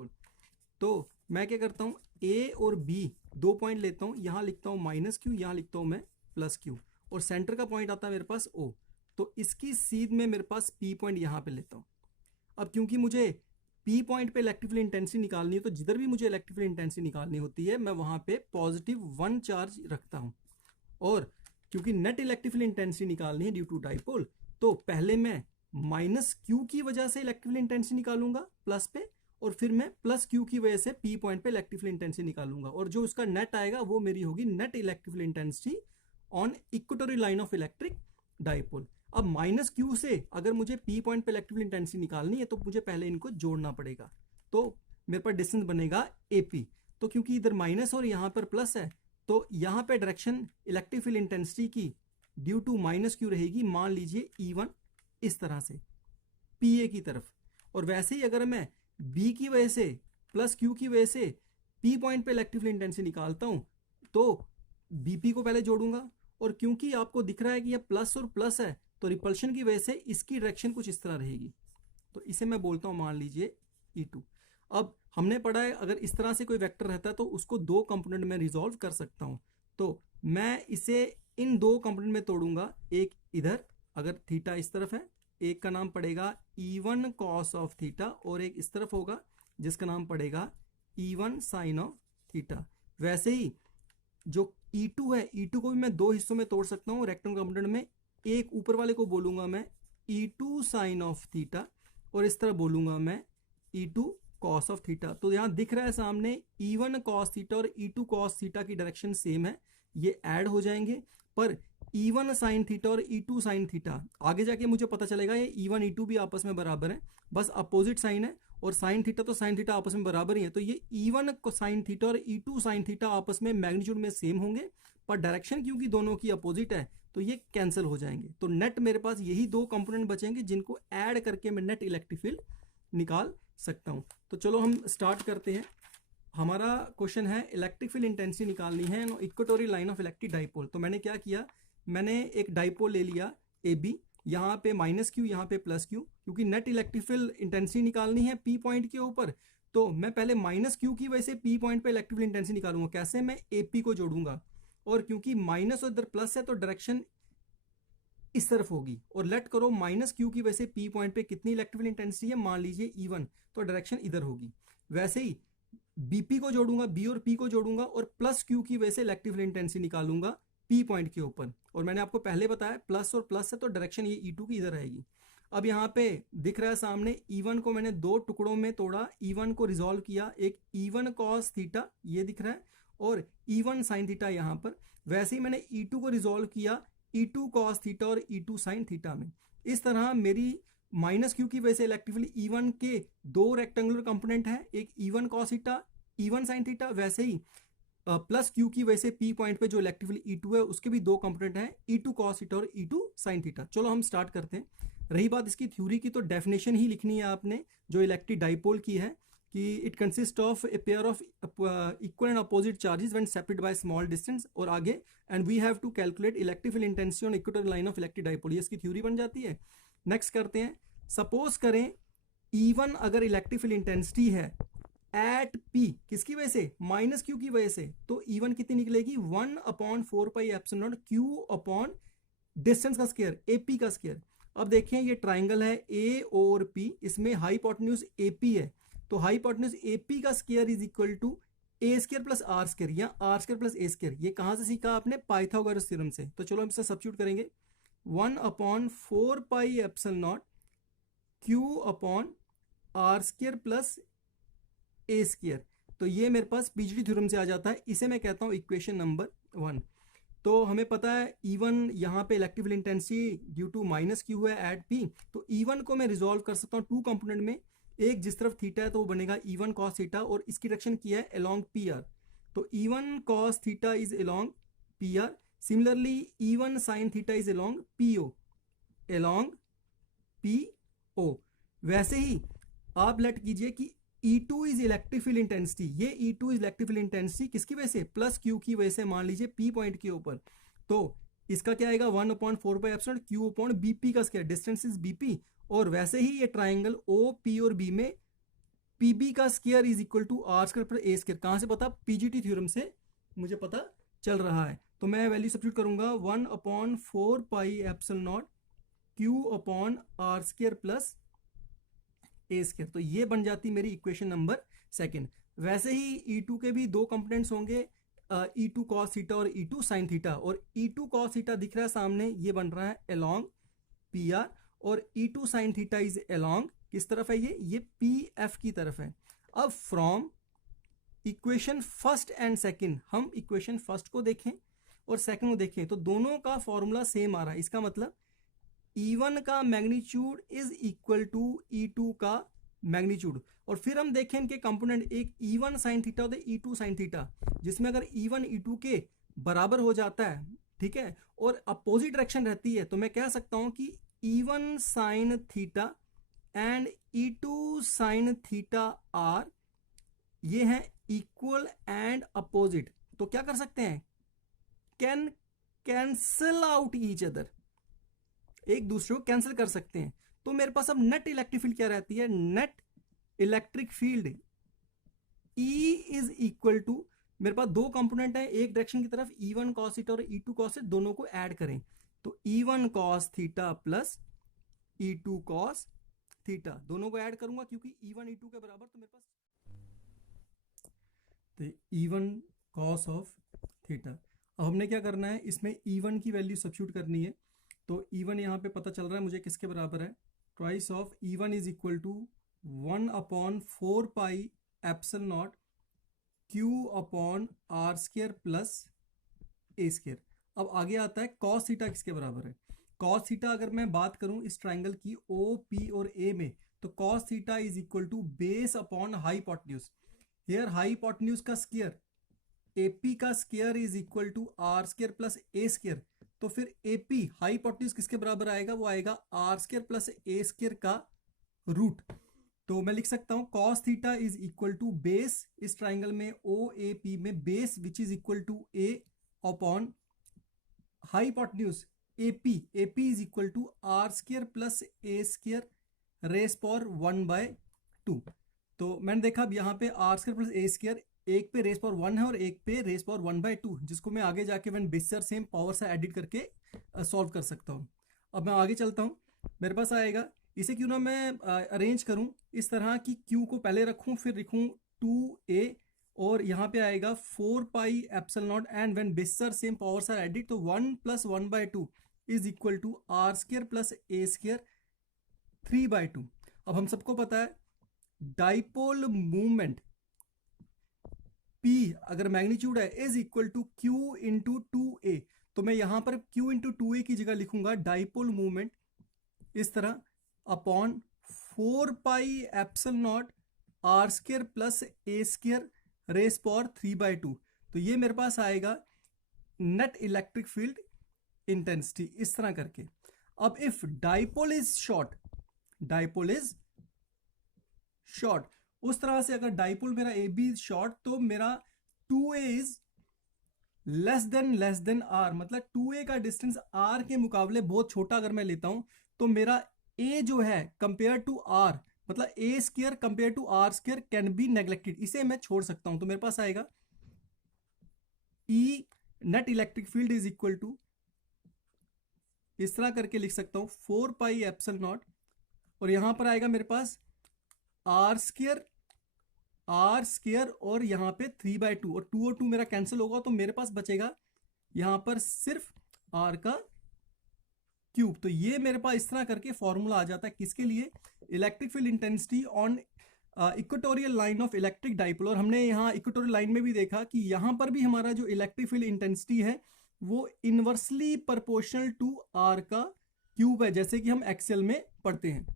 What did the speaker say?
Dipole. तो मैं क्या करता हूँ, ए और बी 2 पॉइंट लेता हूँ, यहाँ लिखता हूँ माइनस क्यू, यहाँ लिखता हूँ मैं प्लस क्यू, और सेंटर का पॉइंट आता है मेरे पास ओ। तो इसकी सीध में मेरे पास पी पॉइंट यहाँ पे लेता हूँ। अब क्योंकि मुझे पी पॉइंट पे इलेक्ट्रिकल इंटेंसिटी निकालनी है, तो जिधर भी मुझे इलेक्ट्रिकल इंटेंसिटी निकालनी होती है मैं वहाँ पे +1 चार्ज रखता हूँ। और क्योंकि नेट इलेक्ट्रिकल इंटेंसिटी निकालनी है ड्यू टू डाइपोल, तो पहले मैं माइनस क्यू की वजह से इलेक्ट्रिकल इंटेंसिटी निकालूंगा प्लस पे, और फिर मैं प्लस क्यू की वजह से पी पॉइंट पे इलेक्ट्रिकल इंटेंसिटी निकालूंगा, और जो उसका नेट आएगा वो मेरी होगी net electrical intensity on equatorial line of electric dipole. अब माइनस क्यू से अगर मुझे पी पॉइंट पे इलेक्ट्रिकल इंटेंसिटी निकालनी है तो मुझे पहले इनको जोड़ना पड़ेगा, तो मेरे पास डिस्टेंस बनेगा एपी। तो क्योंकि इधर माइनस और यहाँ पर प्लस है, तो यहाँ पे डायरेक्शन इलेक्ट्रिक फील्ड इंटेंसिटी की ड्यू टू माइनस क्यू रहेगी, मान लीजिए E1 इस तरह से PA की तरफ। और वैसे ही अगर मैं B की वजह से प्लस क्यू की वजह से P पॉइंट पे इलेक्ट्रिक फील्ड इंटेंसिटी निकालता हूं, तो BP को पहले जोड़ूंगा, और क्योंकि आपको दिख रहा है कि यह प्लस और प्लस है, तो रिपल्शन की वजह से इसकी डायरेक्शन कुछ इस तरह रहेगी, तो इसे मैं बोलता हूं मान लीजिए E2। अब हमने पढ़ा है अगर इस तरह से कोई वेक्टर रहता है तो उसको 2 कंपोनेंट में रिजॉल्व कर सकता हूं। तो मैं इसे इन 2 कंपोनेंट में तोड़ूंगा, एक इधर अगर थीटा इस तरफ है, एक का नाम पड़ेगा E1 कॉस ऑफ थीटा, और एक इस तरफ होगा जिसका नाम पड़ेगा E1 साइन ऑफ थीटा। वैसे ही जो E2 है, E2 को भी मैं 2 हिस्सों में तोड़ सकता हूँ रेक्टेंगुलर कंपोनेंट में। एक ऊपर वाले को बोलूंगा मैं E2 साइन ऑफ थीटा, और इस तरह बोलूंगा मैं E2 कॉस ऑफ थीटा। तो यहाँ दिख रहा है सामने E1 कॉस थीटा और E2 कॉस थीटा की डायरेक्शन सेम है, ये ऐड हो जाएंगे, पर E1 साइन थीटा और E2 साइन थीटा आगे जाके मुझे पता चलेगा ये E1 E2 भी आपस में बराबर है, बस अपोजिट साइन है, और साइन थीटा तो साइन थीटा आपस में बराबर ही है। तो ये E1 साइन थीटा और E2 साइन थीटा आपस में मैग्नीट्यूड में सेम होंगे, पर डायरेक्शन क्योंकि दोनों की अपोजिट है तो ये कैंसिल हो जाएंगे। तो नेट मेरे पास यही 2 कंपोनेंट बचेंगे जिनको ऐड करके मैं नेट इलेक्ट्रिक फील्ड निकाल सकता हूं। तो चलो हम स्टार्ट करते हैं। हमारा क्वेश्चन है इलेक्ट्रिक फील्ड इंटेंसिटी निकालनी है equatorial line of electric dipole. तो मैंने क्या किया, मैंने एक डाइपोल ले लिया AB, यहाँ पे माइनस क्यू, यहाँ पे प्लस क्यू, क्योंकि नेट इलेक्ट्रिक फील्ड इंटेंसिटी निकालनी है P पॉइंट के ऊपर, तो मैं पहले माइनस क्यू की वजह से P पॉइंट पे इलेक्ट्रिक फील्ड इंटेंसिटी निकालूंगा। कैसे, मैं AP को जोड़ूंगा, और क्योंकि माइनस और इधर प्लस है तो डायरेक्शन इस तरफ होगी, और लेट करो माइनस क्यू की वजह से P पॉइंट पे कितनी इलेक्ट्रिक फील्ड इंटेंसिटी है, मान लीजिए E1, तो डायरेक्शन इधर होगी। वैसे ही BP को जोड़ूंगा, B और P को जोड़ूंगा, और प्लस क्यू की वजह से इलेक्ट्रिक फील्ड इंटेंसिटी निकालूंगा P पॉइंट के ऊपर। और मैंने आपको पहले बताया प्लस और प्लस है तो डायरेक्शन ये E2 की इधर आएगी। अब यहाँ पे दिख रहा है सामने E1 को मैंने 2 टुकड़ों में तोड़ा, E1 को रिजॉल्व किया, एक E1 कॉस थीटा ये दिख रहा है, और E1 साइन थीटा यहाँ पर। वैसे ही मैंने E2 को रिजॉल्व किया E2 कॉस थीटा और E2 साइन थीटा में। इस तरह मेरी माइनस क्यू की वजह से इलेक्ट्रिक फील्ड E1 के 2 रेक्टेंगुलर कंपोनेंट है, एक E1 cos theta, E1 sine theta. वैसे ही प्लस क्यू की वजह से P पॉइंट पे जो इलेक्ट्रिक फील्ड E2 है उसके भी 2 कंपोनेंट हैं, E2 कॉस थीटा और E2 साइन थीटा। चलो हम स्टार्ट करते हैं। रही बात इसकी थ्योरी की, तो डेफिनेशन ही लिखनी है आपने जो इलेक्ट्रिक डाइपोल की है, कि it consist of a pair of equal and opposite charges when separated by small distance, और आगे and we have to calculate electric field intensity on equatorial line of electric dipole, ये इसकी theory बन जाती है। नेक्स्ट करते हैं, suppose करें E1 अगर इलेक्ट्रिक फील्ड इंटेंसिटी है एट P किसकी वजह से, माइनस क्यू की वजह से, तो E1 कितनी निकलेगी 1/4πε0 Q अपॉन डिस्टेंस का स्क्वायर AP का स्क्वायर। अब देखें ये ट्राइंगल है A और P, इसमें हाइपोटेन्यूज AP है, तो हाइपोटेन्यूज AP का square is equal to A square plus R square, या R square plus A square. ये कहां से सीखा आपने, पाइथागोरस थ्योरम से। तो चलो हम इसे सब्स्टिट्यूट करेंगे, 1/4πε0 Q upon R square plus A square. तो ये मेरे पास पीजीडी थ्योरम से आ जाता है, इसे मैं कहता हूं इक्वेशन नंबर 1। तो हमें पता है E1 यहाँ पे electric field intensity due to minus Q है एट P, तो E1 को मैं रिजॉल्व कर सकता हूँ 2 कंपोनेंट में, एक जिस तरफ थीटा है तो वो बनेगा E1 cos थीटा, और इसकी डायरेक्शन किया है अलोंग PR, तो E1 cos theta is along PR। Similarly E1 sin theta is along PO। वैसे ही आप लेट कीजिए कि E2 is electric field intensity, ये E2 is electric field intensity किसकी वजह से, प्लस क्यू की वजह से, मान लीजिए P पॉइंट के ऊपर। तो इसका क्या आएगा 1/4πε Q अपॉन BP का स्क्वायर, डिस्टेंस इज BP। और वैसे ही ये ट्राइंगल OP और B में पीबी का square is equal to R square plus A square. कहाँ से पता? पीजीटी थ्योरम से मुझे पता चल रहा है। तो मैं वैल्यू सब्स्टिट्यूट करूंगा 1/4 pi epsilon naught Q upon R square plus A square. तो ये बन जाती मेरी इक्वेशन नंबर सेकेंड। वैसे ही E2 के भी दो कंपोनेंट्स होंगे, E2 cos थीटा और E2 sin थीटा। और E2 cos थीटा दिख रहा है सामने, ये बन रहा है along PR, और E2 sin theta is along किस तरफ है? ये PF की तरफ है। अब from equation first and second, हम इक्वेशन फर्स्ट को देखें और सेकंड को देखें तो दोनों का फॉर्मूला सेम आ रहा है। इसका मतलब E1 का magnitude is equal to E2 का मैग्नीट्यूड। और फिर हम देखें इनके कंपोनेंट, एक E1 sin थीटा होता है, E2 sin थीटा, जिसमें अगर E1 E2 के बराबर हो जाता है, ठीक है, और अपोजिट डायरेक्शन रहती है, तो मैं कह सकता हूं कि E1 sin theta and E2 sin theta are ये हैं इक्वल एंड अपोजिट। तो क्या कर सकते हैं? Can cancel out each other, एक दूसरे को कैंसिल कर सकते हैं। तो मेरे पास अब नेट इलेक्ट्रिक फील्ड क्या रहती है? Net electric field E is equal to, मेरे पास दो कंपोनेंट है एक डायरेक्शन की तरफ, E1 cos थीटा और E2 cos थीटा, दोनों को ऐड करें तो E1 cos theta plus E2 cos theta, दोनों को ऐड करूंगा क्योंकि E1 E2 के बराबर। तो मेरे पास तो E1 cos ऑफ थीटा। अब हमने क्या करना है, इसमें E1 की वैल्यू सब्स्टिट्यूट करनी है। तो E1 यहाँ पे पता चल रहा है मुझे किसके बराबर है? Twice of E1 is equal to 1/4 pi epsilon naught Q upon R square plus A square. अब आगे आता है cos थीटा किसके बराबर है? cos थीटा अगर मैं बात करूं इस ट्राइंगल की OP और A में, तो cos theta is equal to base upon hypotenuse. Here hypotenuse का स्क्वायर AP का square is equal to R square plus A square. तो फिर AP हाइपोटेन्यूज किसके बराबर आएगा? वो आएगा R square plus A square का रूट। तो मैं लिख सकता हूं cos theta is equal to base, इस ट्राइंगल में OAP में base which is equal to A upon hypotenuse AP is equal to R square plus A square raise power 1/2। तो मैंने देखा अब यहाँ पे R square plus A square, एक पे रेस पावर 1 है और एक पे रेस पावर 1/2, जिसको मैं आगे जाके when base are same power से एडिट करके सॉल्व कर सकता हूँ। अब मैं आगे चलता हूँ, मेरे पास आएगा, इसे क्यों ना मैं अरेंज करूं इस तरह की, Q को पहले रखूं फिर लिखूं 2A, और यहाँ पे आएगा 4 pi epsilon naught, and when base are same powers are added तो 1 + 1/2 is equal to R square plus A square 3/2। अब हम सबको पता है डाइपोल मूवमेंट P अगर मैग्नीट्यूड है is equal to Q into 2A। तो मैं यहां पर Q इंटू 2A की जगह लिखूंगा डाइपोल मूवमेंट इस तरह upon 4 pi epsilon naught R square plus A square raise power 3/2। तो ये मेरे पास आएगा नेट इलेक्ट्रिक फील्ड इंटेंसिटी इस तरह करके। अब if dipole is short, dipole is short, उस तरह से अगर डाइपोल मेरा ए बी शॉर्ट तो मेरा 2A is less than R, मतलब 2A का डिस्टेंस R के मुकाबले बहुत छोटा अगर मैं लेता हूं तो मेरा A जो है कंपेयर टू R, मतलब A square compare to R square can be neglected, इसे मैं छोड़ सकता हूं। तो मेरे पास आएगा E net electric field is equal to, इस तरह करके लिख सकता हूं 4 पाई एप्सिलॉन नॉट, और यहां पर आएगा मेरे पास आर स्क्वायर और यहां पे 3/2, और 2 और 2 मेरा कैंसिल होगा तो मेरे पास बचेगा यहां पर सिर्फ R का क्यूब। तो ये मेरे पास इस तरह करके फॉर्मूला आ जाता है किसके लिए? Electric field intensity on equatorial line of electric dipole. और हमने यहाँ इक्वेटोरियल लाइन में भी देखा कि यहां पर भी हमारा जो इलेक्ट्रिक फील्ड इंटेंसिटी है वो इनवर्सली प्रोपोर्शनल टू R का क्यूब है, जैसे कि हम एक्सेल में पढ़ते हैं।